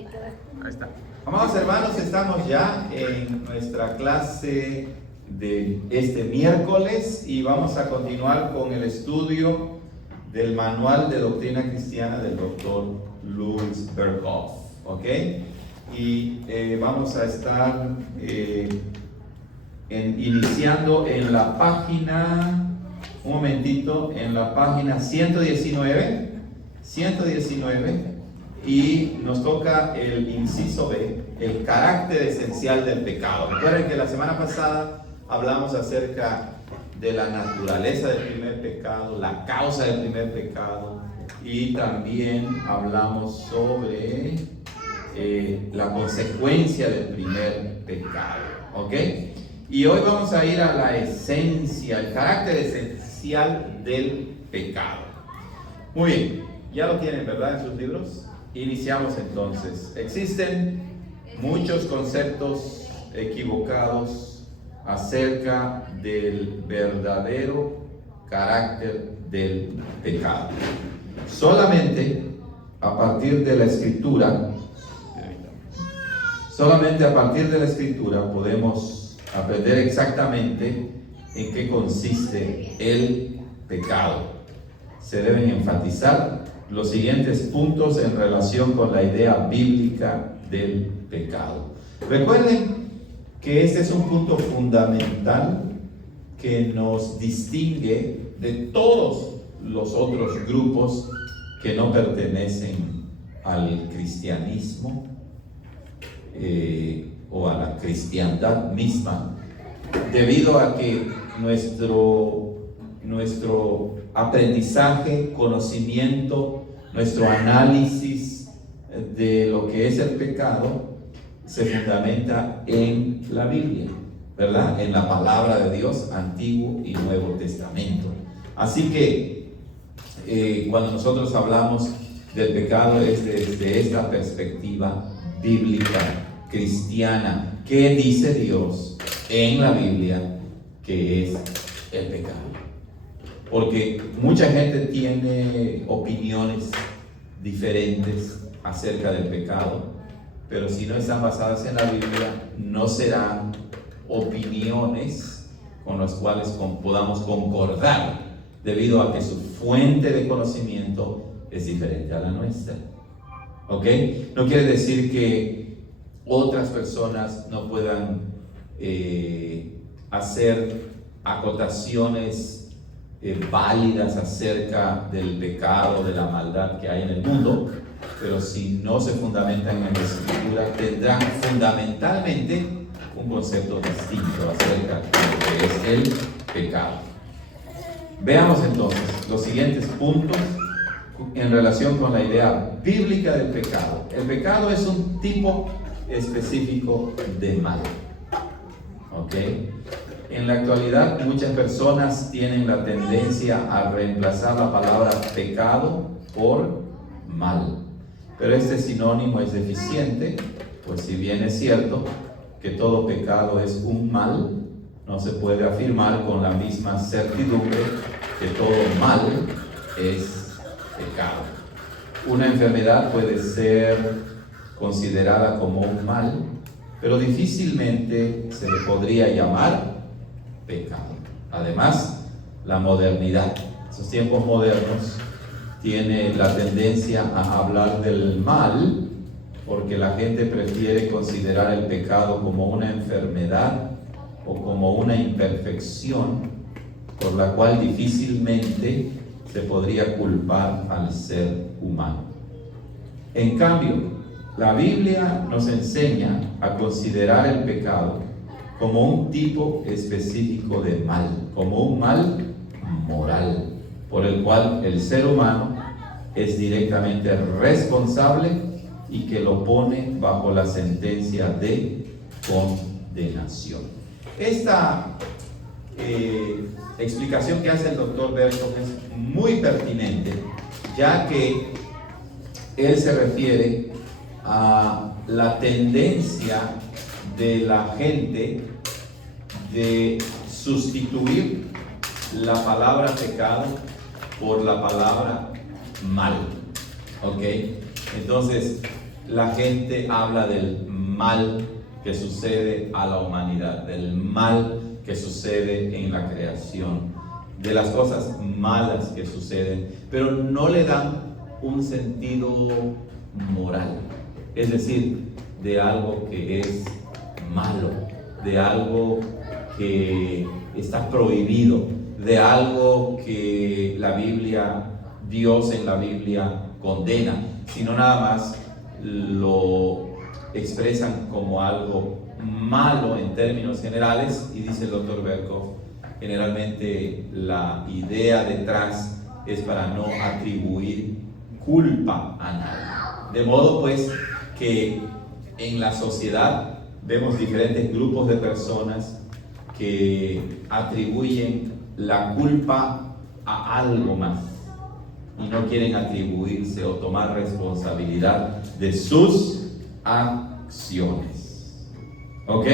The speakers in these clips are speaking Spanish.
Ahí está. Amados hermanos, estamos ya en nuestra clase de este miércoles y vamos a continuar con el estudio del Manual de Doctrina Cristiana del Dr. Louis Berkhof, ¿ok? Y vamos a estar iniciando en la página, un momentito, en la página 119, y nos toca el inciso B, el carácter esencial del pecado. Recuerden que la semana pasada hablamos acerca de la naturaleza del primer pecado, la causa del primer pecado, y también hablamos sobre la consecuencia del primer pecado, ¿ok? Y hoy vamos a ir a la esencia, el carácter esencial del pecado. Muy bien, ya lo tienen, ¿verdad? En sus libros. Iniciamos entonces. Existen muchos conceptos equivocados acerca del verdadero carácter del pecado. Solamente a partir de la Escritura, podemos aprender exactamente en qué consiste el pecado. Se deben enfatizar los siguientes puntos en relación con la idea bíblica del pecado. Recuerden que este es un punto fundamental que nos distingue de todos los otros grupos que no pertenecen al cristianismo o a la cristiandad misma, debido a que nuestro aprendizaje, conocimiento, nuestro análisis de lo que es el pecado se fundamenta en la Biblia, ¿verdad? En la palabra de Dios, Antiguo y Nuevo Testamento. Así que cuando nosotros hablamos del pecado es desde esta perspectiva bíblica, cristiana. ¿Qué dice Dios en la Biblia que es el pecado? Porque mucha gente tiene opiniones diferentes acerca del pecado, pero si no están basadas en la Biblia, no serán opiniones con las cuales podamos concordar, debido a que su fuente de conocimiento es diferente a la nuestra. ¿Ok? No quiere decir que otras personas no puedan hacer acotaciones válidas acerca del pecado, de la maldad que hay en el mundo, pero si no se fundamentan en la Escritura, tendrán fundamentalmente un concepto distinto acerca de lo que es el pecado. Veamos entonces los siguientes puntos en relación con la idea bíblica del pecado. El pecado es un tipo específico de mal, ¿ok? En la actualidad muchas personas tienen la tendencia a reemplazar la palabra pecado por mal, pero este sinónimo es deficiente, pues si bien es cierto que todo pecado es un mal, no se puede afirmar con la misma certidumbre que todo mal es pecado. Una enfermedad puede ser considerada como un mal, pero difícilmente se le podría llamar pecado. Además, la modernidad, esos tiempos modernos, tiene la tendencia a hablar del mal porque la gente prefiere considerar el pecado como una enfermedad o como una imperfección por la cual difícilmente se podría culpar al ser humano. En cambio, la Biblia nos enseña a considerar el pecado como un tipo específico de mal, como un mal moral, por el cual el ser humano es directamente responsable y que lo pone bajo la sentencia de condenación. Esta explicación que hace el doctor Berkhof es muy pertinente, ya que él se refiere a la tendencia de la gente de sustituir la palabra pecado por la palabra mal, ¿ok? Entonces, la gente habla del mal que sucede a la humanidad, del mal que sucede en la creación, de las cosas malas que suceden, pero no le dan un sentido moral, es decir, de algo que es malo, de algo que está prohibido, de algo que la Biblia, Dios en la Biblia condena, sino nada más lo expresan como algo malo en términos generales. Y dice el doctor Berkhof, generalmente la idea detrás es para no atribuir culpa a nadie. De modo pues que en la sociedad vemos diferentes grupos de personas que atribuyen la culpa a algo más y no quieren atribuirse o tomar responsabilidad de sus acciones. ¿Ok?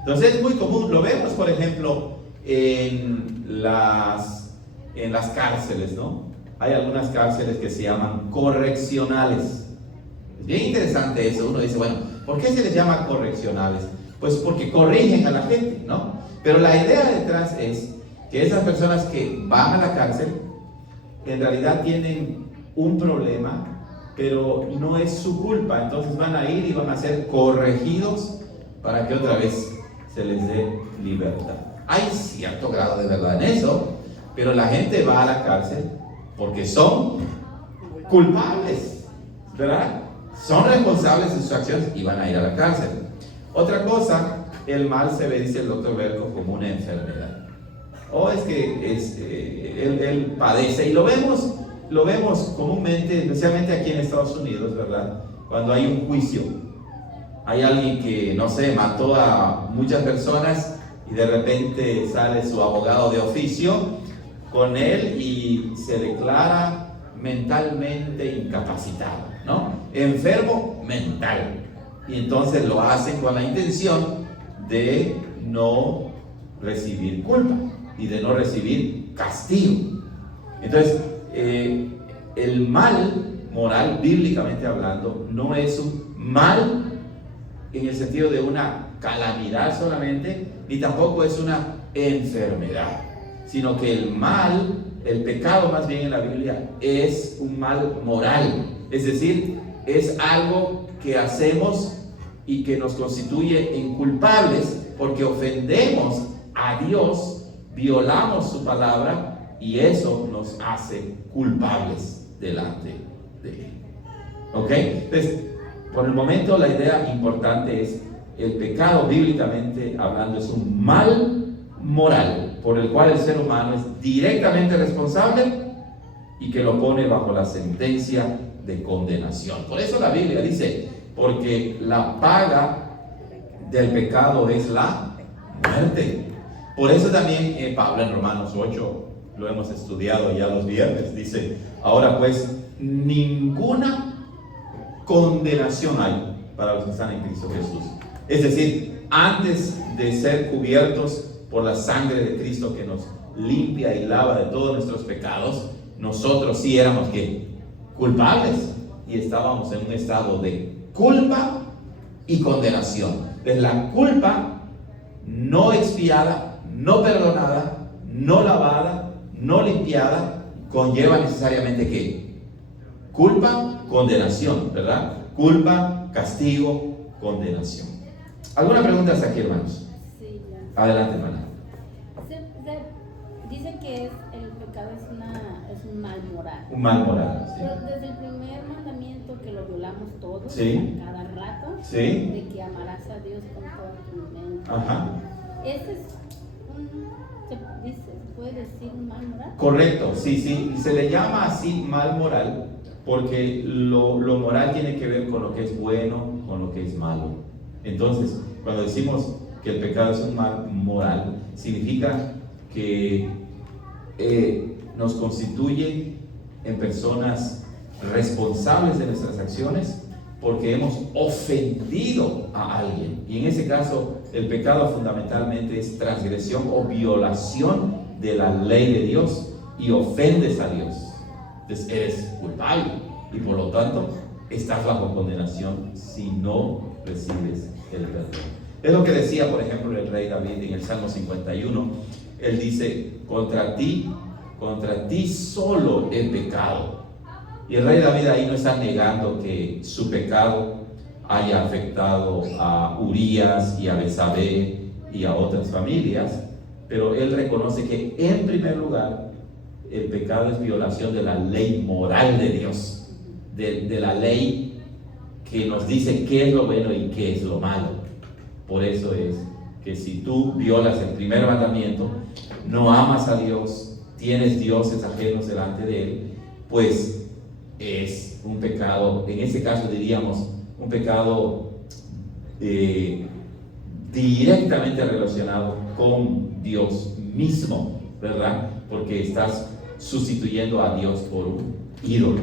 Entonces es muy común, lo vemos por ejemplo en las cárceles, ¿no? Hay algunas cárceles que se llaman correccionales. Es bien interesante eso. Uno dice, bueno, ¿por qué se les llama correccionales? Pues porque corrigen a la gente, ¿no? Pero la idea detrás es que esas personas que van a la cárcel en realidad tienen un problema, pero no es su culpa. Entonces van a ir y van a ser corregidos para que otra vez se les dé libertad. Hay cierto grado de verdad en eso, pero la gente va a la cárcel porque son culpables, ¿verdad? Son responsables de sus acciones y van a ir a la cárcel. Otra cosa, el mal se ve, dice el doctor Berkhof, como una enfermedad. O es que él padece, y lo vemos comúnmente, especialmente aquí en Estados Unidos, ¿verdad? Cuando hay un juicio, hay alguien que, no sé, mató a muchas personas y de repente sale su abogado de oficio con él y se declara mentalmente incapacitado, ¿no? Enfermo mental. Y entonces lo hacen con la intención de no recibir culpa y de no recibir castigo. Entonces, el mal moral, bíblicamente hablando, no es un mal en el sentido de una calamidad solamente, ni tampoco es una enfermedad, sino que el mal, el pecado más bien en la Biblia, es un mal moral, es decir, es algo que hacemos y que nos constituye inculpables porque ofendemos a Dios, violamos su palabra y eso nos hace culpables delante de Él. ¿Ok? Entonces, por el momento la idea importante es el pecado bíblicamente hablando es un mal moral por el cual el ser humano es directamente responsable y que lo pone bajo la sentencia de condenación. Por eso la Biblia dice, porque la paga del pecado es la muerte. Por eso también Pablo en Romanos 8, lo hemos estudiado ya los viernes, dice, ahora pues ninguna condenación hay para los que están en Cristo Jesús. Es decir, antes de ser cubiertos por la sangre de Cristo que nos limpia y lava de todos nuestros pecados, nosotros sí éramos ¿qué? Culpables y estábamos en un estado de culpa y condenación. Entonces la culpa no expiada, no perdonada, no lavada, no limpiada, conlleva necesariamente ¿qué? Culpa, condenación, ¿verdad? Culpa, castigo, condenación. ¿Alguna pregunta hasta aquí, hermanos? Sí, ya. Adelante, hermana. Dice que el pecado es un mal moral. Un mal moral, sí. Pero desde el primer mandamiento que lo violamos todos, Sí. a cada rato, Sí. de que amarás a Dios con toda tu mente. Ajá. Ese es se puede decir un mal moral. Correcto, sí, sí. Y se le llama así mal moral porque lo moral tiene que ver con lo que es bueno, con lo que es malo. Entonces, cuando decimos que el pecado es un mal moral, significa que nos constituye en personas responsables de nuestras acciones porque hemos ofendido a alguien. Y en ese caso, el pecado fundamentalmente es transgresión o violación de la ley de Dios y ofendes a Dios. Entonces eres culpable y por lo tanto estás bajo condenación si no recibes el perdón. Es lo que decía, por ejemplo, el rey David en el Salmo 51. Él dice, contra ti solo he pecado. Y el rey David ahí no está negando que su pecado haya afectado a Urías y a Betsabé y a otras familias, pero él reconoce que en primer lugar el pecado es violación de la ley moral de Dios, de la ley que nos dice qué es lo bueno y qué es lo malo. Por eso es que si tú violas el primer mandamiento, no amas a Dios, tienes dioses ajenos delante de Él, pues es un pecado, en ese caso diríamos, un pecado directamente relacionado con Dios mismo, ¿verdad? Porque estás sustituyendo a Dios por un ídolo,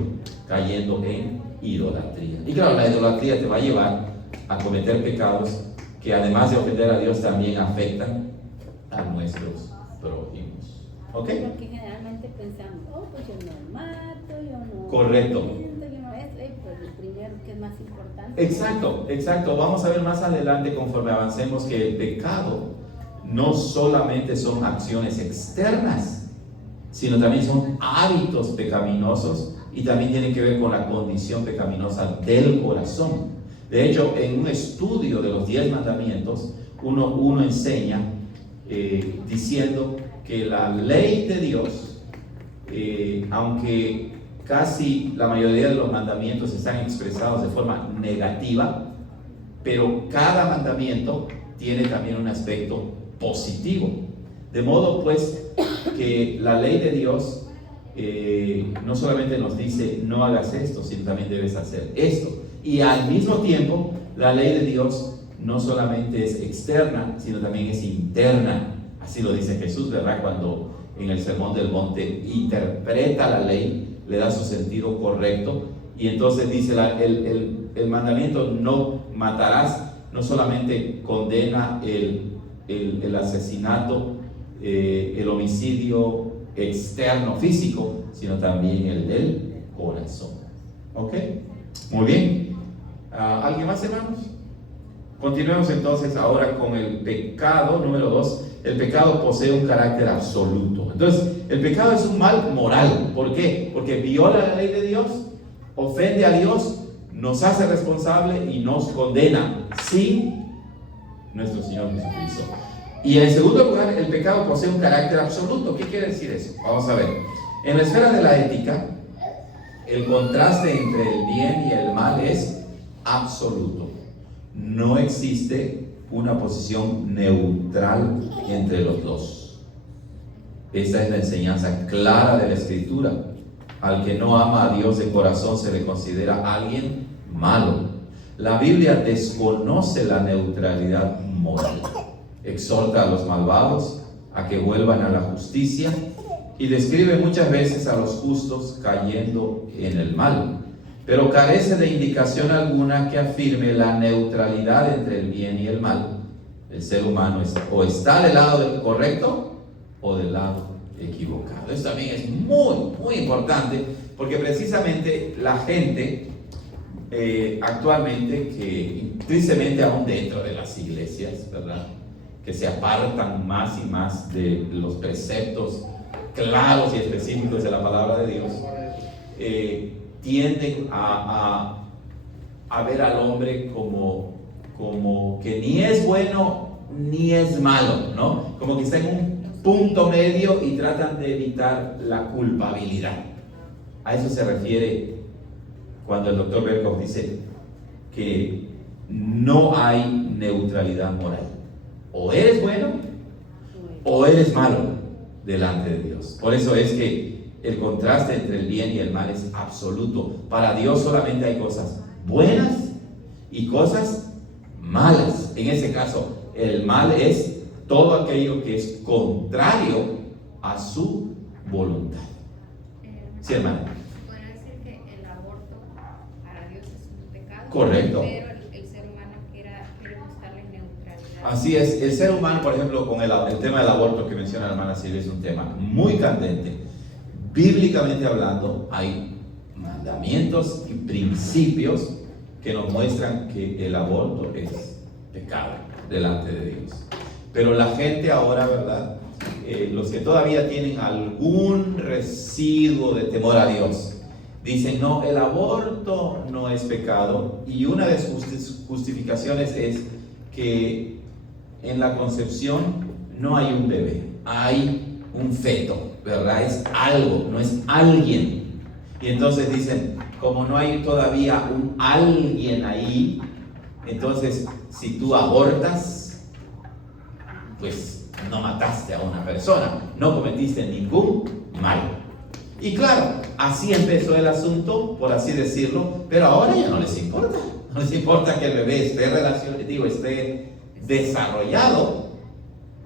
cayendo en idolatría. Y claro, la idolatría te va a llevar a cometer pecados que además de ofender a Dios también afectan a nuestros prójimos. ¿Ok? Porque generalmente pensamos, pues yo no mato, yo no... Correcto. Yo no esto, pues el primero que es más importante. Exacto. Vamos a ver más adelante conforme avancemos que el pecado no solamente son acciones externas, sino también son hábitos pecaminosos y también tienen que ver con la condición pecaminosa del corazón. De hecho, en un estudio de los 10 mandamientos, uno enseña diciendo que la ley de Dios, aunque casi la mayoría de los mandamientos están expresados de forma negativa, pero cada mandamiento tiene también un aspecto positivo. De modo pues que la ley de Dios no solamente nos dice no hagas esto, sino también debes hacer esto. Y al mismo tiempo, la ley de Dios no solamente es externa, sino también es interna. Así lo dice Jesús, ¿verdad? Cuando en el Sermón del Monte interpreta la ley, le da su sentido correcto. Y entonces dice el mandamiento no matarás, no solamente condena el asesinato, el homicidio externo físico, sino también el del corazón. ¿Ok? Muy bien. ¿Alguien más, hermanos? Continuemos entonces ahora con el pecado número 2. El pecado posee un carácter absoluto. Entonces, el pecado es un mal moral. ¿Por qué? Porque viola la ley de Dios, ofende a Dios, nos hace responsable y nos condena sin nuestro Señor Jesucristo. Y en segundo lugar, el pecado posee un carácter absoluto. ¿Qué quiere decir eso? Vamos a ver. En la esfera de la ética, el contraste entre el bien y el mal es absoluto. No existe una posición neutral entre los dos. Esta es la enseñanza clara de la Escritura. Al que no ama a Dios de corazón se le considera alguien malo. La Biblia desconoce la neutralidad moral. Exhorta a los malvados a que vuelvan a la justicia y describe muchas veces a los justos cayendo en el mal, pero carece de indicación alguna que afirme la neutralidad entre el bien y el mal. El ser humano o está del lado del correcto o del lado equivocado. Eso también es muy, muy importante, porque precisamente la gente actualmente, que tristemente aún dentro de las iglesias, ¿verdad?, que se apartan más y más de los preceptos claros y específicos de la palabra de Dios, tienden a ver al hombre como que ni es bueno ni es malo, ¿no? Como que está en un punto medio y tratan de evitar la culpabilidad. A eso se refiere cuando el doctor Berkhoff dice que no hay neutralidad moral. O eres bueno o eres malo delante de Dios. Por eso es que el contraste entre el bien y el mal es absoluto. Para Dios solamente hay cosas buenas y cosas malas. En ese caso, el mal es todo aquello que es contrario a su voluntad. Sí, hermano. Podría decir que el aborto para Dios es un pecado. Correcto. Pero el ser humano quiere buscarle neutralidad. Así es, el ser humano, por ejemplo, con el tema del aborto que menciona la hermana Silvia, es un tema muy candente. Bíblicamente hablando, hay mandamientos y principios que nos muestran que el aborto es pecado delante de Dios. Pero la gente ahora, ¿verdad? Los que todavía tienen algún residuo de temor a Dios, dicen, no, el aborto no es pecado. Y una de sus justificaciones es que en la concepción no hay un bebé, hay un feto, ¿verdad? Es algo, no es alguien. Y entonces dicen, como no hay todavía un alguien ahí, entonces si tú abortas, pues no mataste a una persona, no cometiste ningún mal. Y claro, así empezó el asunto, por así decirlo, pero ahora ya no les importa. No les importa que el bebé esté desarrollado,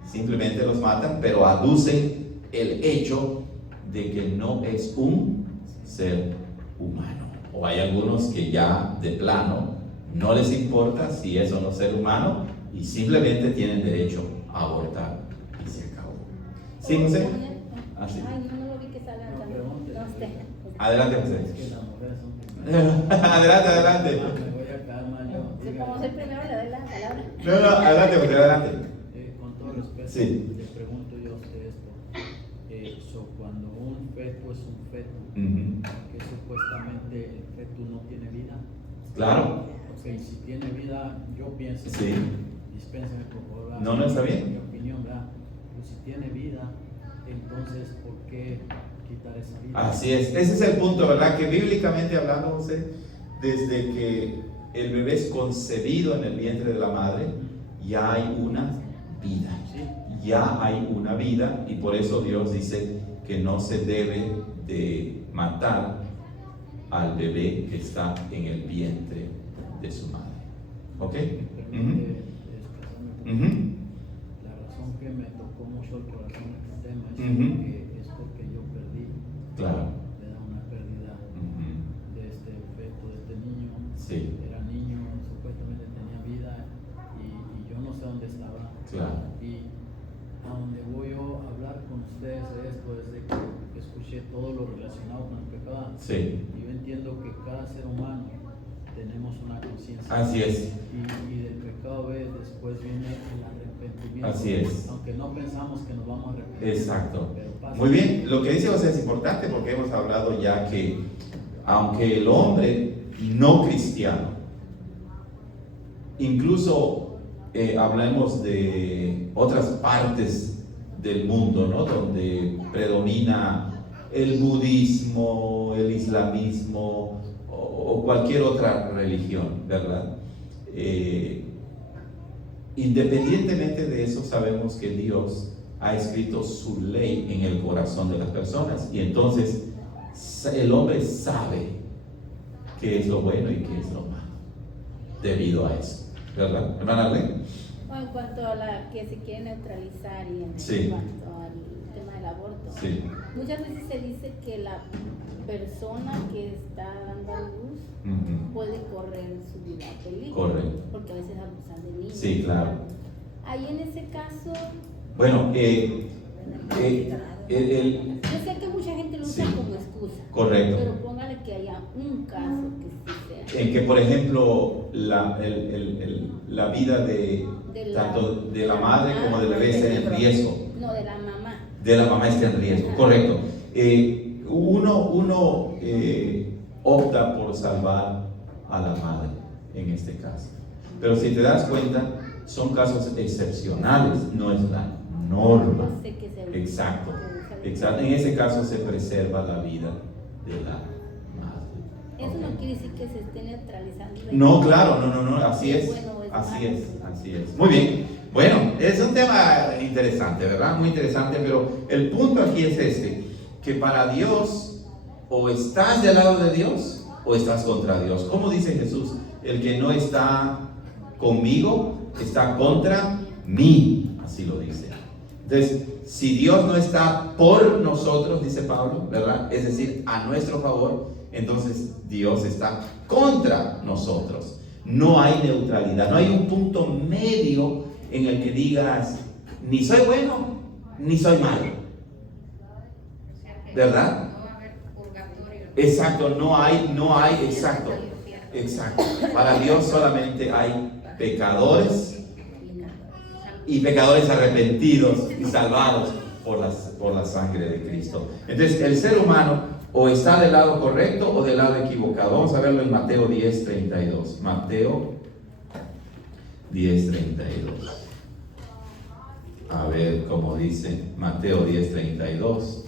simplemente los matan, pero aducen el hecho de que no es un ser humano. O hay algunos que ya de plano no les importa si es o no ser humano y simplemente tienen derecho a abortar y se acabó. ¿Sí, José? Así. Ay, no lo vi que estaba adelante. No, usted. Adelante, José. Es que las mujeres son primero. Adelante. Me voy a calmar yo. Sí, como soy primero, le doy la palabra. No, adelante, José, adelante. Con todo respeto, Sí. le pregunto yo a usted esto. Cuando un feto es un feto, que supuestamente el feto no tiene vida. Claro. Ok, si tiene vida, yo pienso, Sí. dispénseme por favor. No, está bien. Mi opinión, ¿verdad? Pues si tiene vida, entonces, ¿por qué quitar esa vida? Así es, ese es el punto, ¿verdad? Que bíblicamente hablando, José, desde que el bebé es concebido en el vientre de la madre, ya hay una vida. Sí. Ya hay una vida y por eso Dios dice que no se debe de matar al bebé que está en el vientre de su madre. ¿Ok? Permite expresarme un poco. Ujú. La razón que me tocó mucho el corazón este tema es porque yo perdí, Claro. me da una pérdida de este feto, de este niño. Sí. Era niño, supuestamente tenía vida y yo no sé dónde estaba. Claro. Y a donde voy yo a hablar con ustedes de esto es de que escuché todo lo relacionado con el pecado. Sí. Y yo entiendo que cada ser humano tenemos una conciencia. Así es. Y del pecado después viene el arrepentimiento. Así es. Aunque no pensamos que nos vamos a arrepentir. Exacto. Pero pasa. Muy bien, lo que dice José es importante porque hemos hablado ya que aunque el hombre no cristiano, incluso hablemos de otras partes del mundo, ¿no? Donde predomina el budismo, el islamismo o cualquier otra religión, ¿verdad? Independientemente de eso, sabemos que Dios ha escrito su ley en el corazón de las personas y entonces el hombre sabe qué es lo bueno y qué es lo malo debido a eso, ¿verdad? Hermana Arlene. O en cuanto a la que se quiere neutralizar y Sí. en cuanto al tema del aborto, Sí. muchas veces se dice que la persona que está dando a luz Ujú. puede correr su vida a peligro. Correcto. Porque a veces abusan de niños. Sí, claro. Ahí en ese caso, Bueno, yo sé que mucha gente lo usa Sí. como excusa. Correcto. Pero póngale que haya un caso que sí sea. En que, por ejemplo, la vida de tanto de la madre como del bebé esté en riesgo. No, de la mamá. De la mamá esté en riesgo, correcto. Uno opta por salvar a la madre en este caso. Pero si te das cuenta, son casos excepcionales, no es la norma. Yo sé que se Exacto, se usa de- exacto. En ese caso se preserva la vida de la madre. Eso Ok. no quiere decir que se esté neutralizando. No, claro, no, así Es es, bueno, es así malo. es. Muy bien, bueno, es un tema interesante, ¿verdad? Muy interesante, pero el punto aquí es este, que para Dios, o estás del lado de Dios, o estás contra Dios. ¿Cómo dice Jesús? El que no está conmigo, está contra mí, así lo dice. Entonces, si Dios no está por nosotros, dice Pablo, ¿verdad? Es decir, a nuestro favor, entonces Dios está contra nosotros. No hay neutralidad, no hay un punto medio en el que digas, ni soy bueno, ni soy malo. O sea que ¿Verdad? no va a haber purgatorio, Exacto, no hay, exacto. Exacto. Para Dios solamente hay pecadores y pecadores arrepentidos y salvados por la sangre de Cristo. Entonces, el ser humano o está del lado correcto o del lado equivocado. Vamos a verlo en Mateo 10:32. Mateo 10:32. A ver cómo dice Mateo 10:32.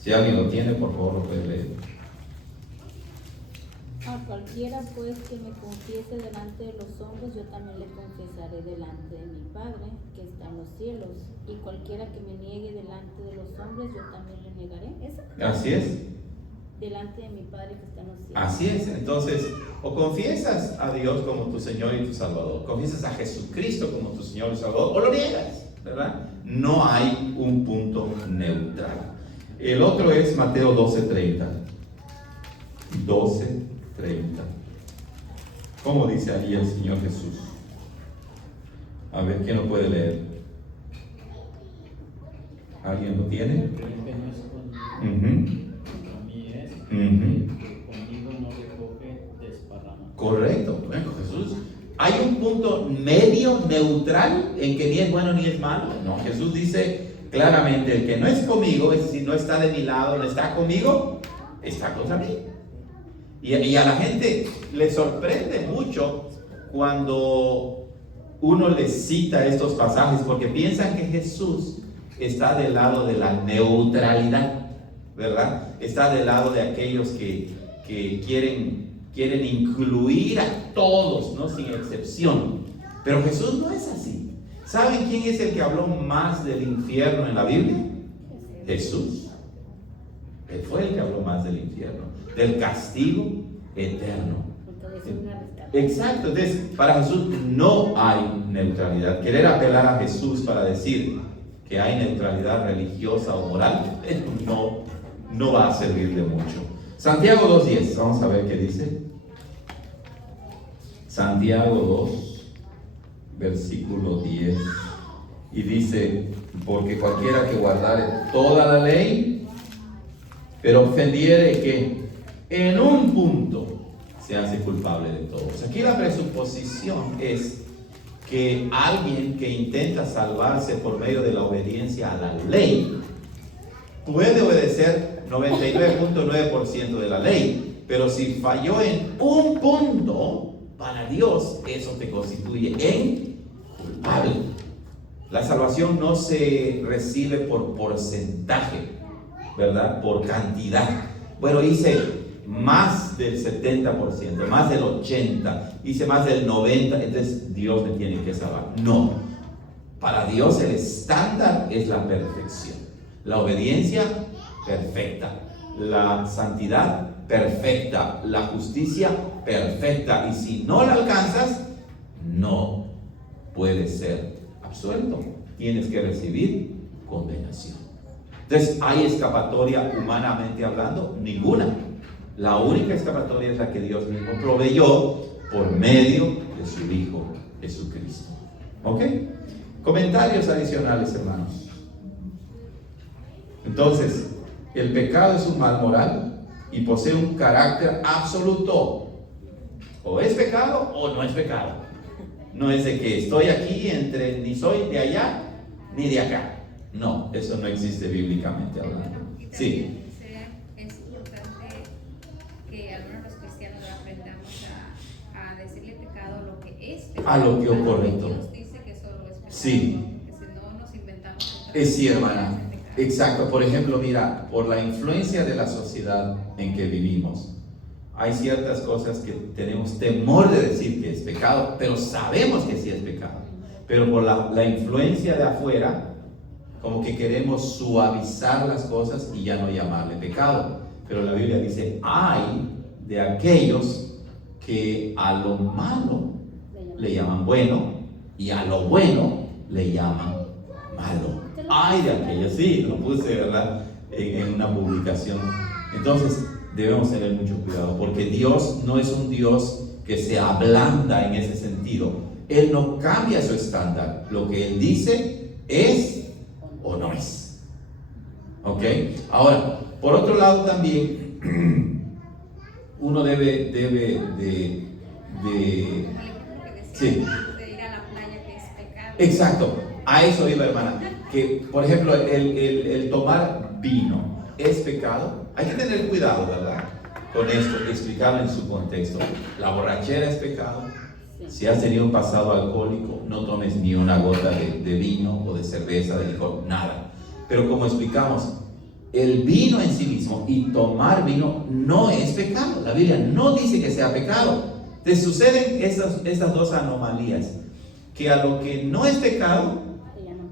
Si alguien lo tiene, por favor, lo puede leer. A cualquiera pues que me confiese delante de los hombres, yo también le confesaré delante de mi Padre que está en los cielos. Y cualquiera que me niegue delante de los hombres, yo también le negaré. ¿Esa? Así es. Delante de mi Padre que está en los cielos. Así es. Entonces, o confiesas a Dios como tu Señor y tu Salvador, confiesas a Jesucristo como tu Señor y Salvador, o lo niegas, ¿verdad? No hay un punto neutral. El otro es Mateo 12:30. 12:30. ¿Cómo dice ahí el Señor Jesús? A ver, ¿quién lo puede leer? ¿Alguien lo tiene? El que no es conmigo, contra mí es, que conmigo no recoge desparrama. Correcto. Bueno, Jesús, ¿hay un punto medio neutral en que ni es bueno ni es malo? No, Jesús dice claramente, el que no es conmigo, es decir, no está de mi lado, no está conmigo, está contra mí. Y a la gente le sorprende mucho cuando uno les cita estos pasajes, porque piensan que Jesús está del lado de la neutralidad, ¿verdad? Está del lado de aquellos que quieren incluir a todos, ¿no? Sin excepción. Pero Jesús no es así. ¿Saben quién es el que habló más del infierno en la Biblia? Jesús. Él fue el que habló más del infierno, del castigo eterno. Exacto. Entonces, para Jesús no hay neutralidad. Querer apelar a Jesús para decir que hay neutralidad religiosa o moral, no va a servir de mucho. Santiago 2:10, vamos a ver qué dice. Santiago 2, versículo 10. Y dice, porque cualquiera que guardare toda la ley, pero ofendiere que en un punto se hace culpable de todos. Aquí la presuposición es que alguien que intenta salvarse por medio de la obediencia a la ley puede obedecer 99.9% de la ley, pero si falló en un punto, para Dios eso te constituye en culpable. La salvación no se recibe por porcentaje, ¿verdad? Por cantidad. Bueno, hice más del 70%, más del 80%, hice más del 90%, entonces Dios me tiene que salvar. No. Para Dios el estándar es la perfección. La obediencia, perfecta. La santidad, perfecta. La justicia, perfecta. Y si no la alcanzas, no puedes ser absuelto. Tienes que recibir condenación. Entonces, ¿hay escapatoria humanamente hablando? Ninguna. La única escapatoria es la que Dios mismo proveyó por medio de su Hijo Jesucristo. ¿Ok? Comentarios adicionales, hermanos. Entonces, el pecado es un mal moral y posee un carácter absoluto. O es pecado o no es pecado. No es de que estoy aquí entre ni soy de allá ni de acá. No, eso no existe bíblicamente hablando. Sí. Es importante que algunos los cristianos aprendamos a decirle pecado a lo que es pecado. A lo que es correcto. Dios dice que solo es pecado. Sí. Que si no nos inventamos. Sí, hermana. Exacto. Por ejemplo, mira, por la influencia de la sociedad en que vivimos, hay ciertas cosas que tenemos temor de decir que es pecado, pero sabemos que sí es pecado. Pero por la influencia de afuera, como que queremos suavizar las cosas y ya no llamarle pecado. Pero la Biblia dice, ay de aquellos que a lo malo le llaman bueno y a lo bueno le llaman malo. Ay de aquellos, sí, lo puse, ¿verdad? En una publicación. Entonces, debemos tener mucho cuidado, porque Dios no es un Dios que se ablanda en ese sentido. Él no cambia su estándar. Lo que Él dice es o no es. ¿Ok? Ahora, Por otro lado también, uno debe de Como el ejemplo que decía sí. de ir a la playa, que es pecado. Exacto, a eso iba, hermana. Que, por ejemplo, el tomar vino es pecado. Hay que tener cuidado, ¿verdad? Con esto, explicarlo en su contexto. La borrachera es pecado. Sí. Si has tenido un pasado alcohólico, no tomes ni una gota de vino o de cerveza, de licor, nada. Pero como explicamos, el vino en sí mismo y tomar vino no es pecado. La Biblia no dice que sea pecado. Te suceden estas dos anomalías. Que a lo que no es pecado, Ella no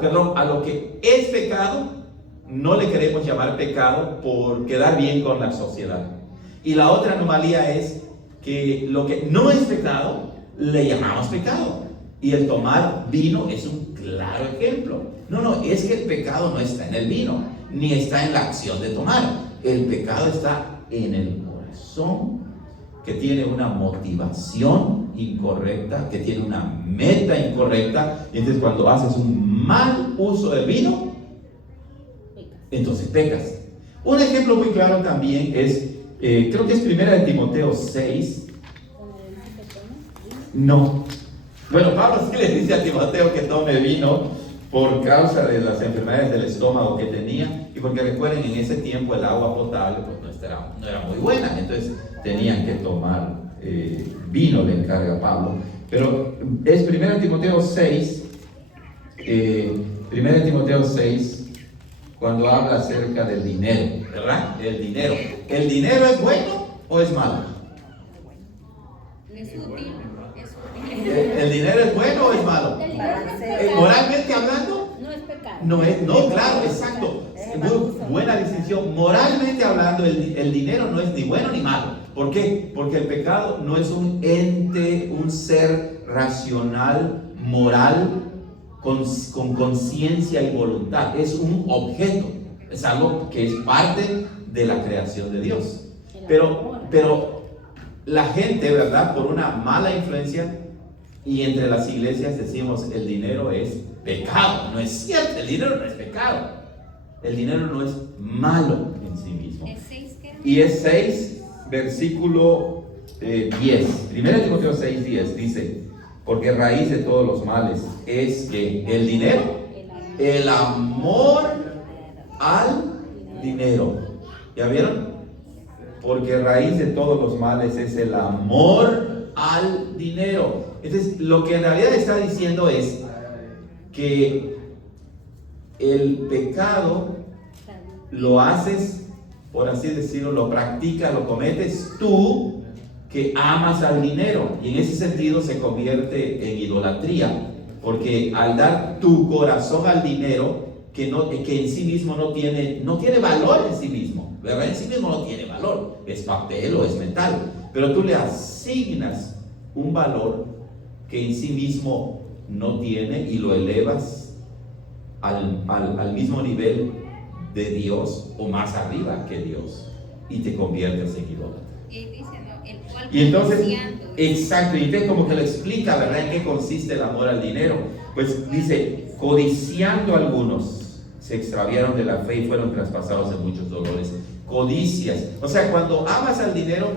peca. a lo que es pecado, no le queremos llamar pecado por quedar bien con la sociedad. Y la otra anomalía es que lo que no es pecado, le llamamos pecado. Y el tomar vino es un claro ejemplo. No, es que el pecado no está en el vino, ni está en la acción de tomar. El pecado está en el corazón, que tiene una motivación incorrecta, que tiene una meta incorrecta. Y entonces cuando haces un mal uso del vino, Pecas. entonces pecas. Un ejemplo muy claro también es, creo que es 1 Timoteo 6. Donde dice que toma vino. No. Bueno, Pablo sí le dice a Timoteo que tome vino por causa de las enfermedades del estómago que tenía, y porque recuerden, en ese tiempo el agua potable pues no era muy buena, entonces tenían que tomar vino, le encarga Pablo. Pero es 1 Timoteo 6, 1 Timoteo 6, cuando habla acerca del dinero, ¿verdad? El dinero. ¿El dinero es bueno o es malo? Es útil, es útil. ¿El dinero es bueno o es malo? El dinero no es pecado. Moralmente hablando, No es pecado. no, claro, exacto. Muy buena distinción. Moralmente hablando, el dinero no es ni bueno ni malo. ¿Por qué? Porque el pecado no es un ente, un ser racional, moral, con conciencia y voluntad. Es un objeto. Es algo que es parte de la creación de Dios. Pero la gente, ¿verdad? Por una mala influencia, y entre las iglesias decimos el dinero es pecado. No es cierto, el dinero no es pecado. El dinero no es malo en sí mismo. ¿Es 6 qué? Y es 6, versículo 10. 1 Timoteo 6, 10 dice: porque raíz de todos los males es que el dinero, el amor al dinero. ¿Ya vieron? Porque raíz de todos los males es el amor al dinero. Entonces, lo que en realidad está diciendo es que el pecado lo haces, por así decirlo, lo practicas, lo cometes tú, que amas al dinero, y en ese sentido se convierte en idolatría, porque al dar tu corazón al dinero, que en sí mismo no tiene valor en sí mismo, ¿verdad? En sí mismo no tiene valor, es papel o es metal, pero tú le asignas un valor que en sí mismo no tiene y lo elevas al mismo nivel de Dios o más arriba que Dios, y te conviertes en idólatra. Y dice, ¿no? El cual Y entonces, codiciando. exacto, y entonces como que lo explica, ¿verdad? ¿En qué consiste el amor al dinero? Pues dice: codiciando algunos se extraviaron de la fe y fueron traspasados en muchos dolores. Codicias, o sea, cuando amas al dinero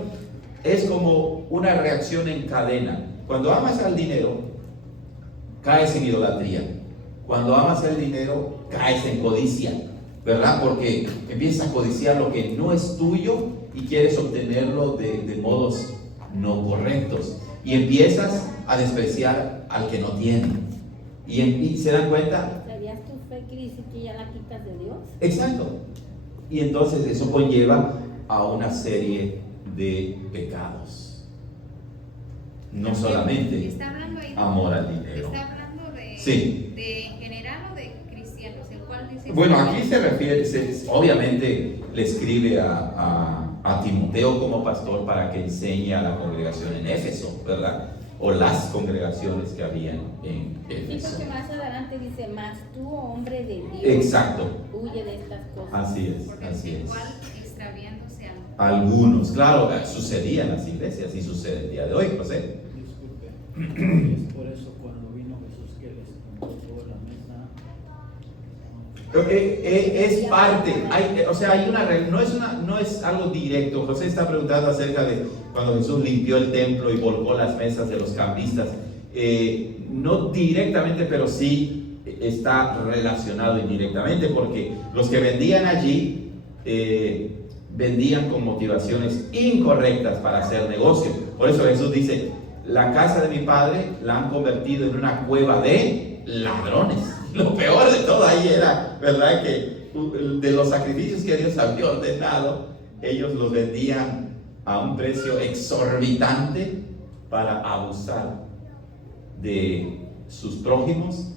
es como una reacción en cadena. Cuando amas al dinero, caes en idolatría. Cuando amas el dinero, caes en codicia, ¿verdad? Porque empiezas a codiciar lo que no es tuyo y quieres obtenerlo de modos no correctos. Y empiezas a despreciar al que no tiene. Y se dan cuenta. ¿Sabías tu fe que dice que ya la quitas de Dios? Exacto. Y entonces eso conlleva a una serie de pecados. No solamente Está hablando ahí de- amor al dinero. Está hablando de, Sí. de en general o de cristianos, el cual dice. Bueno, aquí se refiere, obviamente le escribe a Timoteo como pastor para que enseñe a la congregación en Éfeso, ¿verdad? O las congregaciones que habían en Sí, Éfeso. porque más adelante dice: mas tú, hombre de Dios, Exacto, huye de estas cosas. así es, Porque así el es. cual extraviándose al Algunos, claro, sucedía en las iglesias y sucede el día de hoy, José. Disculpe. Es por eso cuando vino Jesús que les contó la mesa, Es parte, o sea, hay una regla, no es algo directo. José está preguntando acerca de cuando Jesús limpió el templo y volcó las mesas de los cambistas. No directamente, pero sí está relacionado indirectamente, porque los que vendían allí vendían con motivaciones incorrectas para hacer negocio. Por eso Jesús dice: la casa de mi padre la han convertido en una cueva de ladrones. Lo peor de todo ahí era, ¿verdad?, que de los sacrificios que Dios había ordenado, ellos los vendían a un precio exorbitante para abusar de sus prójimos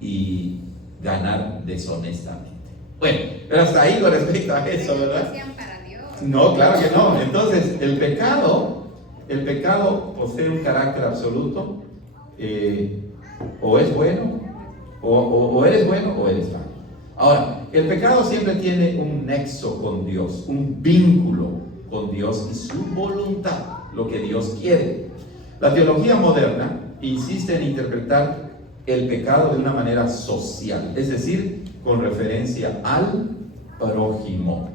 y ganar deshonestamente. Bueno, pero hasta ahí con respecto a eso, ¿verdad? No hacían para Dios. No, claro que no. Entonces, el pecado posee un carácter absoluto. O es bueno, o eres bueno, o eres malo. Ahora, el pecado siempre tiene un nexo con Dios, un vínculo con Dios y su voluntad, lo que Dios quiere. La teología moderna insiste en interpretar el pecado de una manera social, es decir, con referencia al prójimo.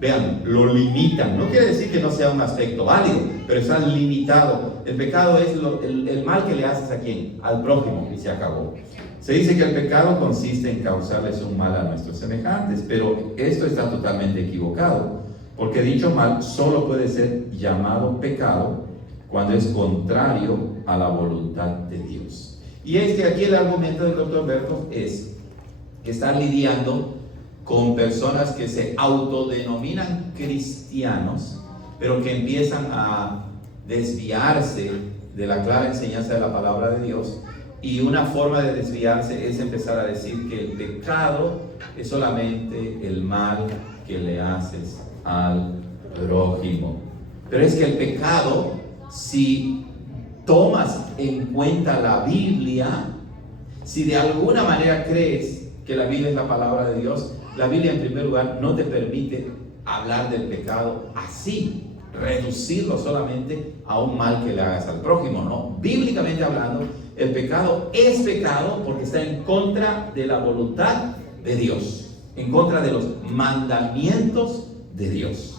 Vean, lo limitan. No quiere decir que no sea un aspecto válido, pero está limitado. El pecado es el mal que le haces ¿a quién? Al prójimo, y se acabó. Se dice que el pecado consiste en causarles un mal a nuestros semejantes, pero esto está totalmente equivocado, porque dicho mal solo puede ser llamado pecado cuando es contrario a la voluntad de Dios. Y es que aquí el argumento del Dr. Berkhoff es que están lidiando con personas que se autodenominan cristianos, pero que empiezan a desviarse de la clara enseñanza de la palabra de Dios. Y una forma de desviarse es empezar a decir que el pecado es solamente el mal que le haces al prójimo. Pero es que el pecado, si tomas en cuenta la Biblia, si de alguna manera crees que la Biblia es la palabra de Dios, la Biblia en primer lugar no te permite hablar del pecado así, reducirlo solamente a un mal que le hagas al prójimo. No, bíblicamente hablando, el pecado es pecado porque está en contra de la voluntad de Dios, en contra de los mandamientos de Dios.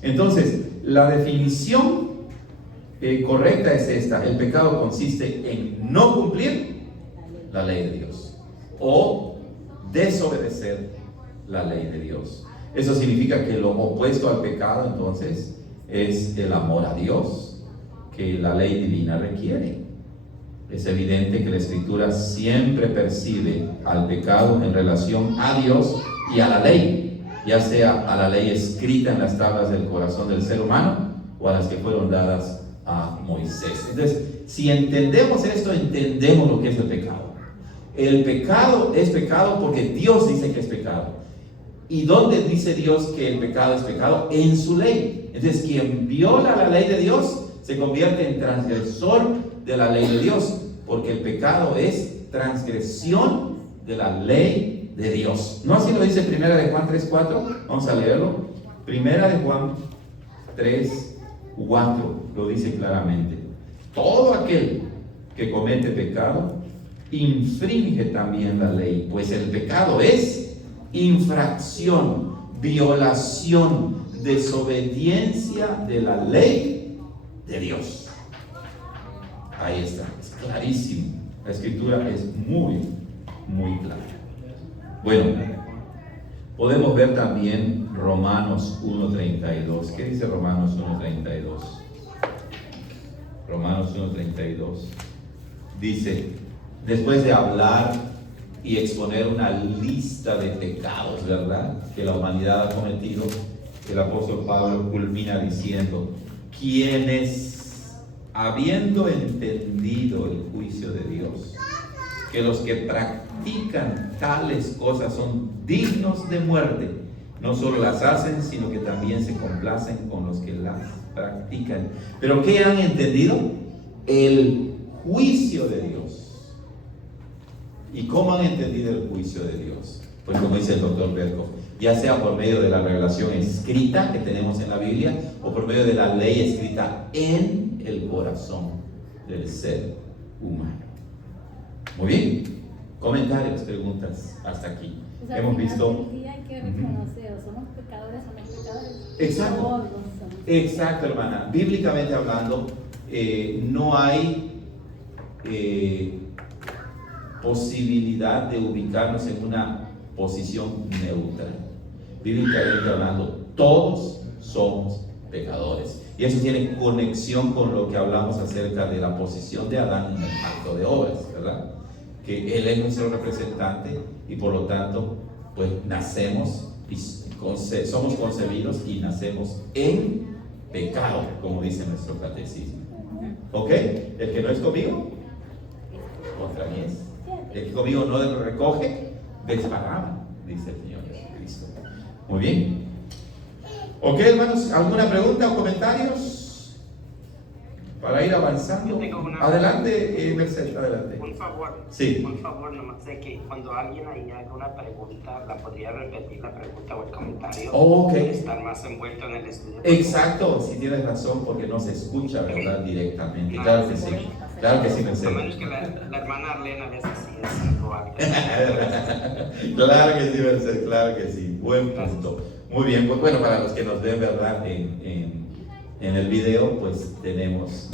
Entonces, la definición correcta es esta: el pecado consiste en no cumplir la ley de Dios o desobedecer la ley de Dios. Eso significa que lo opuesto al pecado entonces es el amor a Dios que la ley divina requiere. Es evidente que la Escritura siempre percibe al pecado en relación a Dios y a la ley, ya sea a la ley escrita en las tablas del corazón del ser humano o a las que fueron dadas a Moisés. Entonces, si entendemos esto, entendemos lo que es el pecado. El pecado es pecado porque Dios dice que es pecado. ¿Y dónde dice Dios que el pecado es pecado? En su ley. Entonces, quien viola la ley de Dios se convierte en transgresor de la ley de Dios, porque el pecado es transgresión de la ley de Dios. ¿No así lo dice Primera de Juan 3:4? Vamos a leerlo. Primera de Juan 3:4 lo dice claramente: todo aquel que comete pecado infringe también la ley, pues el pecado es infracción, violación, desobediencia de la ley de Dios. Ahí está, es clarísimo. La Escritura es muy, muy clara. Bueno, podemos ver también Romanos 1:32. ¿Qué dice Romanos 1:32? Romanos 1:32 dice, después de hablar y exponer una lista de pecados, ¿verdad?, que la humanidad ha cometido, el apóstol Pablo culmina diciendo: quienes, habiendo entendido el juicio de Dios, que los que practican tales cosas son dignos de muerte, no solo las hacen, sino que también se complacen con los que las practican. ¿Pero qué han entendido? El juicio de Dios. ¿Y cómo han entendido el juicio de Dios? Pues como dice el Dr. Berkhoff, ya sea por medio de la revelación escrita que tenemos en la Biblia o por medio de la ley escrita en el corazón del ser humano. Muy bien, comentarios, preguntas hasta aquí. O sea, hemos al final visto. del día hay que reconocer, o somos pecadores o no pecadores. Exacto. Todos somos. Exacto, hermana. Bíblicamente hablando, no hay posibilidad de ubicarnos en una posición neutral. Bíblicamente hablando, todos somos pecadores. Y eso tiene conexión con lo que hablamos acerca de la posición de Adán en el pacto de obras, ¿verdad? Que él es nuestro representante y por lo tanto, pues nacemos y somos concebidos y nacemos en pecado, como dice nuestro catecismo. ¿Ok? El que no es conmigo, contra mí es. El que conmigo no recoge, desparrama, dice el Señor Jesucristo. Muy bien. Ok, hermanos, ¿alguna pregunta o comentarios? Para ir avanzando. Yo tengo una- Adelante, Mercedes, adelante. Un favor, Sí. un favor nomás de que cuando alguien ahí haga una pregunta, la podría repetir la pregunta o el comentario. Ok. Para estar más envuelto en el estudio. Exacto, si tienes razón, porque no se escucha, ¿verdad? Directamente. Claro que sí. Claro que sí, A Mercedes. menos que la hermana Arlena le hace así, es algo alto. Claro que sí, Mercedes, claro que sí. Buen punto. Muy bien, pues bueno, para los que nos ven, ¿verdad? En el video, pues tenemos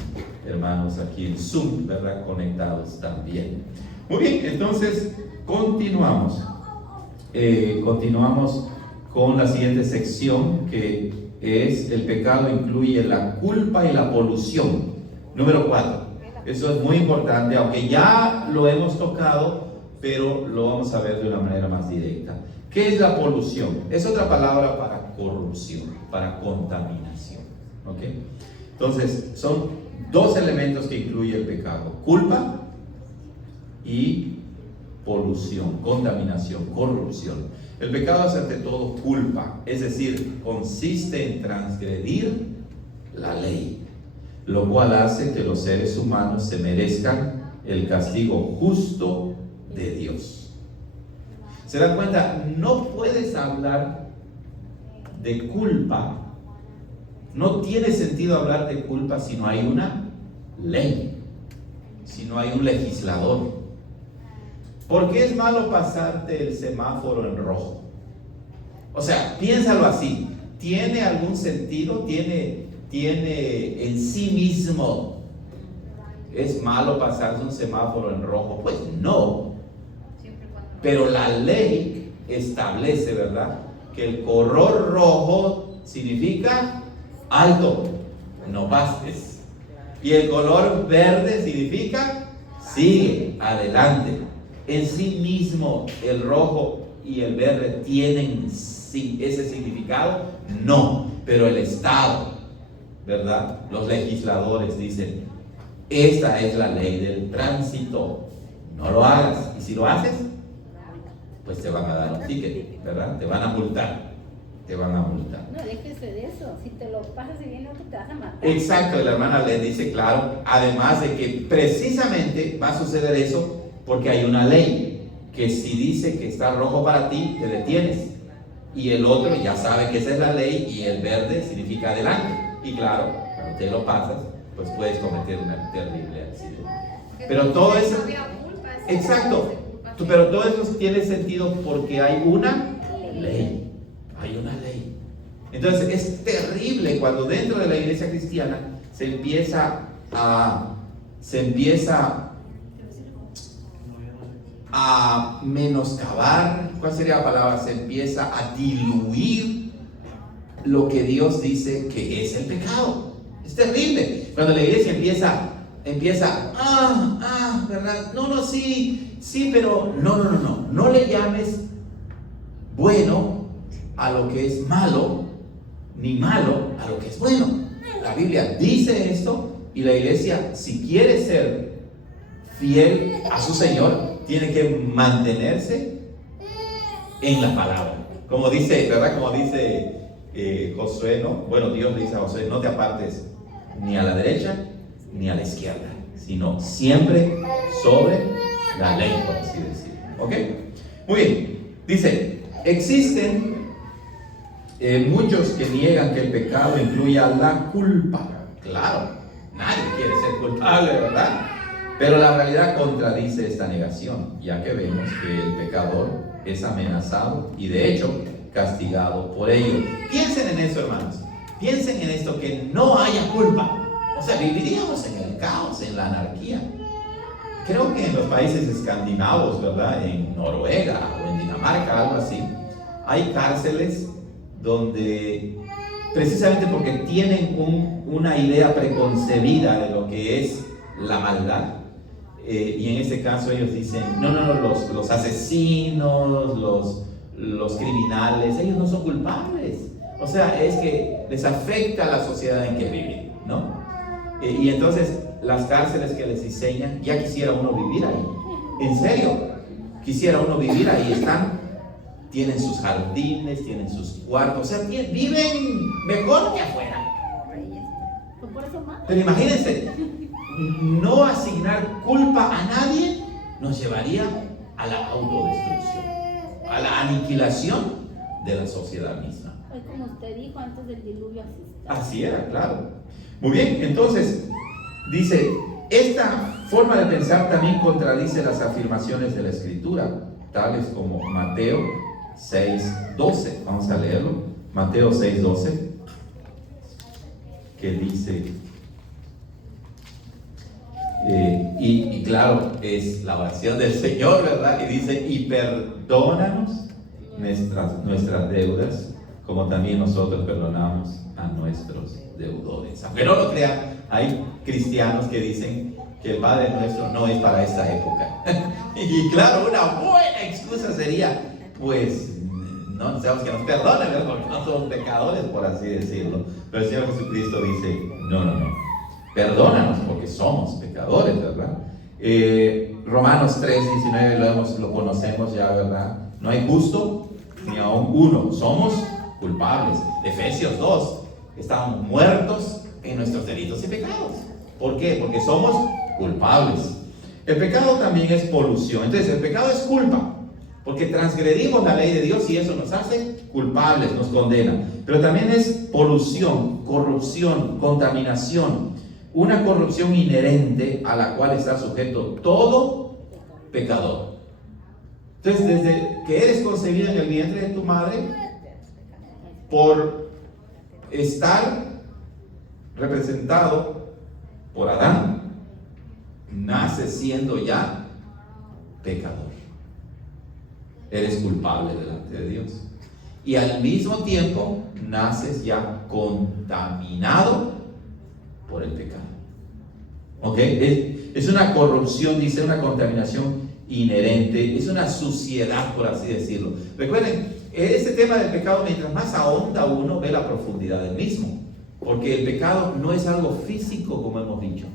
hermanos aquí en Zoom, ¿verdad? Conectados también. Muy bien, entonces continuamos. Continuamos con la siguiente sección, que es: el pecado incluye la culpa y la polución. Número 4. Eso es muy importante, aunque ya lo hemos tocado, pero lo vamos a ver de una manera más directa. ¿Qué es la polución? Es otra palabra para corrupción, para contaminación. ¿Ok? Entonces, son dos elementos que incluye el pecado: culpa y polución, contaminación, corrupción. El pecado es ante todo culpa, es decir, consiste en transgredir la ley, lo cual hace que los seres humanos se merezcan el castigo justo de Dios. ¿Se dan cuenta? No puedes hablar de culpa, no tiene sentido hablar de culpa si no hay una ley, si no hay un legislador. ¿Por qué es malo pasarte el semáforo en rojo? O sea, piénsalo así. ¿Tiene algún sentido? ¿Tiene en sí mismo, es malo pasarse un semáforo en rojo? Pues no. Siempre y cuando no. Pero la ley establece, ¿verdad?, que el color rojo significa alto, no pases. Y el color verde significa sigue, adelante. En sí mismo, el rojo y el verde tienen ese significado, no. Pero el Estado, ¿verdad?, los legisladores dicen: esta es la ley del tránsito, no lo hagas. Y si lo haces, pues te van a dar un ticket, ¿verdad? Te van a multar, te van a multar. No, déjese de eso. Si te lo pasas y viene otro, te vas a matar. Exacto, y la hermana le dice, claro, además de que precisamente va a suceder eso porque hay una ley que si dice que está rojo para ti, te detienes. Y el otro ya sabe que esa es la ley y el verde significa adelante. Y claro, cuando te lo pasas, pues puedes cometer un terrible accidente. Pero todo eso, No había culpa, exacto, pero todo eso tiene sentido porque hay una ley, hay una ley. Entonces es terrible cuando dentro de la iglesia cristiana se empieza a menoscabar, ¿cuál sería la palabra? Se empieza a diluir lo que Dios dice que es el pecado. Es terrible cuando la iglesia empieza, ¿verdad? No, sí, pero no le llames bueno a lo que es malo, ni malo a lo que es bueno. La Biblia dice esto y la iglesia, si quiere ser fiel a su Señor, tiene que mantenerse en la palabra. Como dice, ¿verdad? Como dice Josué, ¿no? Bueno, Dios le dice a Josué: no te apartes ni a la derecha ni a la izquierda, sino siempre sobre la ley, por así decirlo. ¿Ok? Muy bien. Dice: existen muchos que niegan que el pecado incluya la culpa. Claro, nadie quiere ser culpable, ¿verdad? Pero la realidad contradice esta negación, ya que vemos que el pecador es amenazado y de hecho castigado por ello. Piensen en eso, hermanos. Piensen en esto, que no haya culpa. O sea, viviríamos en el caos, en la anarquía. Creo que en los países escandinavos, ¿verdad? En Noruega o en Dinamarca, algo así, hay cárceles donde, precisamente porque tienen una idea preconcebida de lo que es la maldad, y en este caso ellos dicen, no, los asesinos, los criminales, ellos no son culpables. O sea, es que les afecta la sociedad en que viven, ¿no? Y entonces las cárceles que les diseñan, ya quisiera uno vivir ahí. En serio, quisiera uno vivir ahí. Tienen sus jardines, tienen sus cuartos, o sea, viven mejor que afuera. Por eso más. Pero imagínense, no asignar culpa a nadie nos llevaría a la autodestrucción, a la aniquilación de la sociedad misma. Pues como usted dijo, antes del diluvio Así era, claro. Muy bien, entonces, dice, esta forma de pensar también contradice las afirmaciones de la Escritura, tales como Mateo 6:12. Vamos a leerlo. Mateo 6:12, que dice, y claro, es la oración del Señor, ¿verdad? Y dice, y perdónanos nuestras deudas, como también nosotros perdonamos a nuestros deudores. Aunque no lo crean, hay cristianos que dicen que el Padre Nuestro no es para esta época. Y claro, una buena excusa sería, pues, no deseamos que nos perdonen, ¿verdad? Porque no somos pecadores, por así decirlo. Pero el Señor Jesucristo dice, no, perdónanos porque somos pecadores, ¿verdad? Romanos 3:19 lo conocemos ya, ¿verdad? No hay justo ni aún uno, somos culpables. Efesios 2, estamos muertos en nuestros delitos y pecados. ¿Por qué? Porque somos culpables. El pecado también es polución. Entonces, el pecado es culpa, porque transgredimos la ley de Dios y eso nos hace culpables, nos condena. Pero también es polución, corrupción, contaminación, una corrupción inherente a la cual está sujeto todo pecador. Entonces, desde que eres concebido en el vientre de tu madre, por estar representado por Adán, naces siendo ya pecador. Eres culpable delante de Dios. Y al mismo tiempo naces ya contaminado por el pecado. ¿Ok? Es una corrupción, dice, una contaminación inherente, es una suciedad, por así decirlo. Recuerden, este tema del pecado, mientras más ahonda uno, ve la profundidad del mismo. Porque el pecado no es algo físico, como hemos dicho.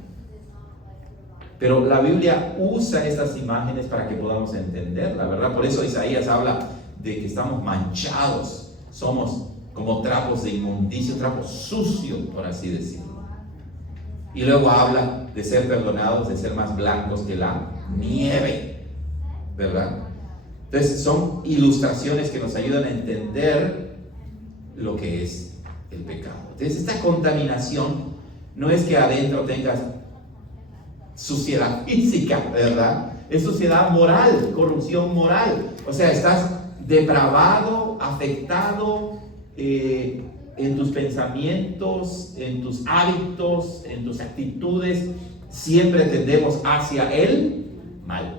Pero la Biblia usa estas imágenes para que podamos entenderla, ¿verdad? Por eso Isaías habla de que estamos manchados, somos como trapos de inmundicia, trapos sucios, por así decirlo. Y luego habla de ser perdonados, de ser más blancos que la nieve, ¿verdad? Entonces son ilustraciones que nos ayudan a entender lo que es el pecado. Entonces esta contaminación no es que adentro tengas suciedad física, ¿verdad? Es suciedad moral, corrupción moral. O sea, estás depravado, afectado en tus pensamientos, en tus hábitos, en tus actitudes. Siempre tendemos hacia el mal.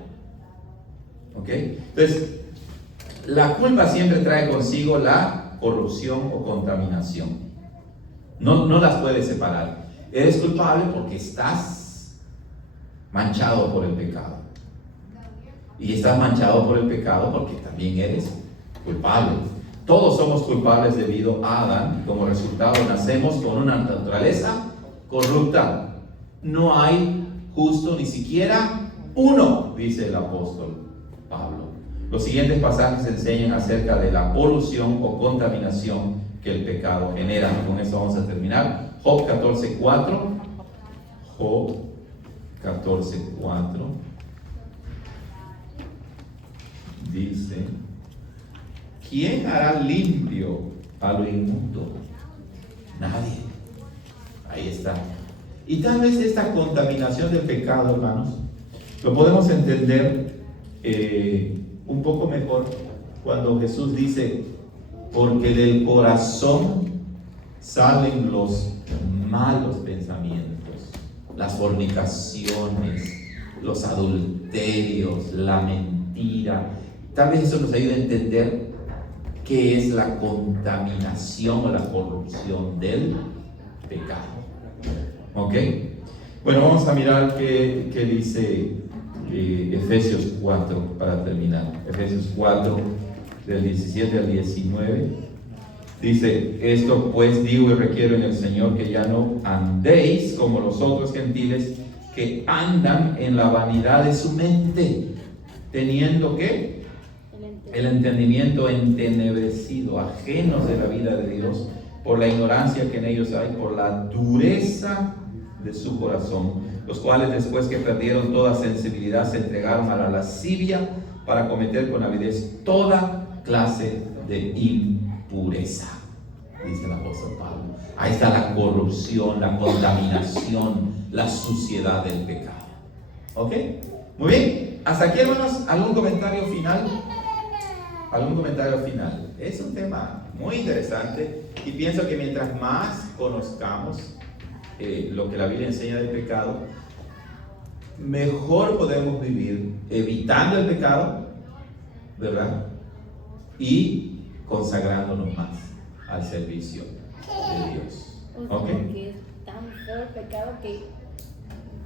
¿Ok? Entonces, la culpa siempre trae consigo la corrupción o contaminación. No las puedes separar. Eres culpable porque estás manchado por el pecado. Y estás manchado por el pecado porque también eres culpable. Todos somos culpables debido a Adán. Como resultado nacemos con una naturaleza corrupta. No hay justo ni siquiera uno, dice el apóstol Pablo. Los siguientes pasajes enseñan acerca de la polución o contaminación que el pecado genera. Con eso vamos a terminar. Job 14:4. Job 14:4 dice: ¿quién hará limpio a lo inmundo? Nadie. Ahí está. Y tal vez esta contaminación del pecado, hermanos, lo podemos entender un poco mejor cuando Jesús dice, porque del corazón salen los malos pensamientos, las fornicaciones, los adulterios, la mentira. Tal vez eso nos ayude a entender qué es la contaminación o la corrupción del pecado. ¿Ok? Bueno, vamos a mirar qué dice Efesios 4 para terminar. Efesios 4, del 17 al 19. Dice, esto pues digo y requiero en el Señor que ya no andéis como los otros gentiles que andan en la vanidad de su mente, teniendo ¿qué? El entendimiento entenebrecido, ajenos de la vida de Dios, por la ignorancia que en ellos hay, por la dureza de su corazón, los cuales después que perdieron toda sensibilidad se entregaron a la lascivia para cometer con avidez toda clase de impureza, dice el apóstol Pablo. Ahí está la corrupción, la contaminación, la suciedad del pecado. ¿Ok? Muy bien, hasta aquí, hermanos. ¿Algún comentario final? ¿Algún comentario final? Es un tema muy interesante y pienso que mientras más conozcamos lo que la Biblia enseña del pecado, mejor podemos vivir evitando el pecado, ¿verdad? Y consagrándonos más al servicio de Dios. O sea, ¿Ok? que es tan feo el pecado que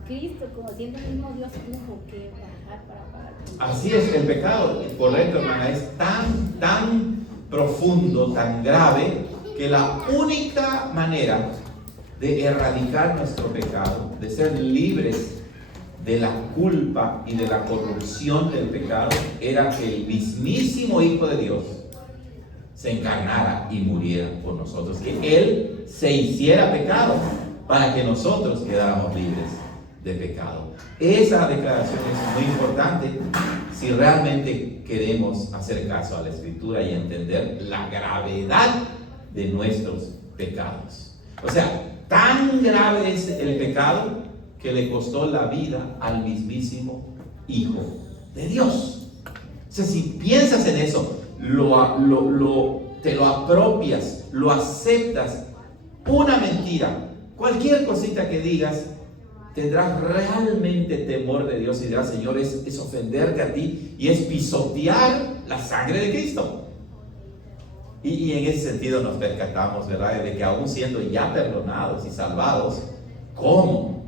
Cristo, como siendo el mismo Dios, tuvo que bajar para pagar. Así es, el pecado, correcto, hermana, es tan profundo, tan grave, que la única manera de erradicar nuestro pecado, de ser libres de la culpa y de la corrupción del pecado, era que el mismísimo Hijo de Dios se encarnara y muriera por nosotros, que Él se hiciera pecado para que nosotros quedáramos libres de pecado. Esa declaración es muy importante si realmente queremos hacer caso a la Escritura y entender la gravedad de nuestros pecados. O sea, tan grave es el pecado que le costó la vida al mismísimo Hijo de Dios. O sea, si piensas en eso, te lo apropias, lo aceptas, una mentira, cualquier cosita que digas, tendrás realmente temor de Dios y dirás, Señor, es ofenderte a ti y es pisotear la sangre de Cristo. Y en ese sentido nos percatamos, ¿verdad?, de que aún siendo ya perdonados y salvados, ¿cómo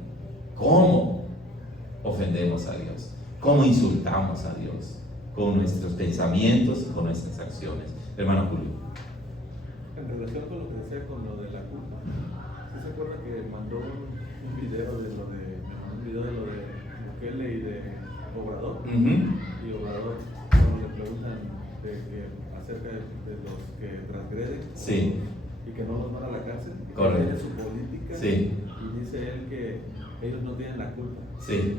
ofendemos a Dios? ¿Cómo insultamos a Dios? Con nuestros pensamientos y con nuestras acciones. Hermano Julio. En relación con lo que decía con lo de la culpa, ¿sí se acuerda que mandó un video de lo de Bukele y de Obrador? Y Obrador, cuando le preguntan acerca de los que transgreden, Sí. y que no los van a la cárcel, que Correcto. tiene su política, Sí. y dice él que ellos no tienen la culpa. Sí.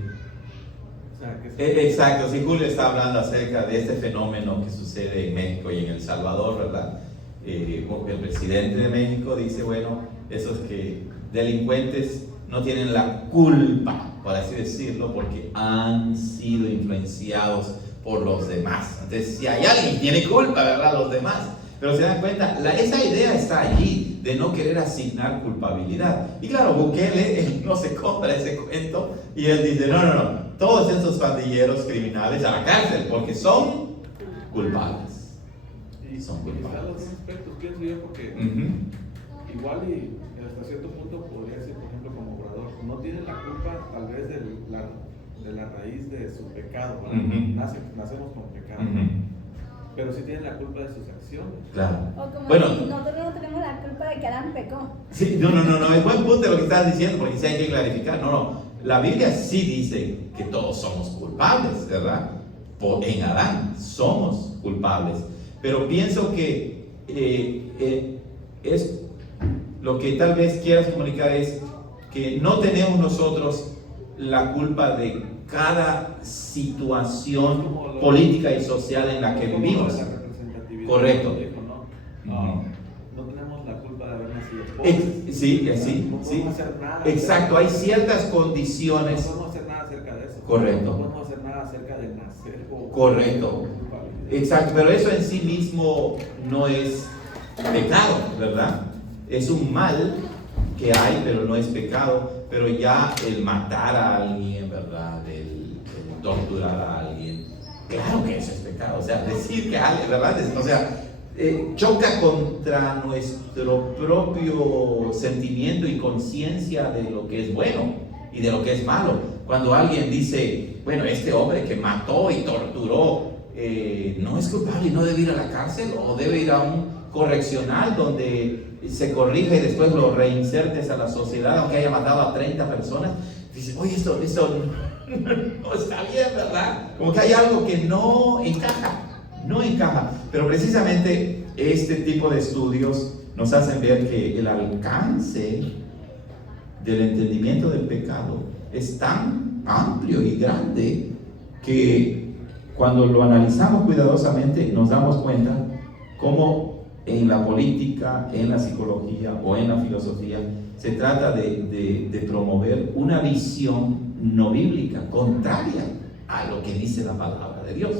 O sea, que Exacto, sí, Julio está hablando acerca de este fenómeno que sucede en México y en El Salvador, ¿verdad? El presidente de México dice, bueno, esos que delincuentes no tienen la culpa, por así decirlo, porque han sido influenciados por los demás. Entonces, si hay alguien que tiene culpa, ¿verdad?, los demás. Pero se dan cuenta, esa idea está allí, de no querer asignar culpabilidad. Y claro, Bukele, él no se compra ese cuento, y él dice, no, todos esos pandilleros criminales a la cárcel, porque son culpables. y Son quizás culpables. los dos aspectos, pienso yo, porque igual y hasta cierto punto podría ser, por ejemplo, como Obrador, no tienen la culpa tal vez de la raíz de su pecado, ¿verdad? Nacemos con pecado, pero sí tienen la culpa de sus acciones. Claro. O como Bueno, si nosotros no tenemos la culpa de que Adán pecó. sí, no, es buen punto lo que estás diciendo, porque sí hay que clarificar. No, la Biblia sí dice que todos somos culpables, ¿verdad? En Adán somos culpables, pero pienso que es lo que tal vez quieras comunicar es que no tenemos nosotros la culpa de cada situación política y social en la que vivimos. La representatividad. Correcto. No tenemos la culpa de haber nacido pobres. Sí. No podemos hacer nada. Exacto, hay ciertas condiciones. No podemos hacer nada acerca de eso. Correcto. No podemos hacer nada acerca de nacer o Correcto. culpabilidad. Exacto, pero eso en sí mismo no es pecado, ¿verdad? Es un mal que hay, pero no es pecado. Pero ya el matar a alguien, ¿verdad? El torturar a alguien, claro que eso es pecado. O sea, decir que alguien, ¿verdad? O sea, choca contra nuestro propio sentimiento y conciencia de lo que es bueno y de lo que es malo. Cuando alguien dice, bueno, este hombre que mató y torturó no es culpable y no debe ir a la cárcel, o debe ir a un correccional donde se corrige y después lo reinsertes a la sociedad, aunque haya matado a 30 personas. Dices, oye, esto no está bien, ¿verdad? Como que hay algo que no encaja. Pero precisamente este tipo de estudios nos hacen ver que el alcance del entendimiento del pecado es tan amplio y grande que cuando lo analizamos cuidadosamente nos damos cuenta cómo en la política, en la psicología o en la filosofía se trata de promover una visión no bíblica, contraria a lo que dice la palabra de Dios.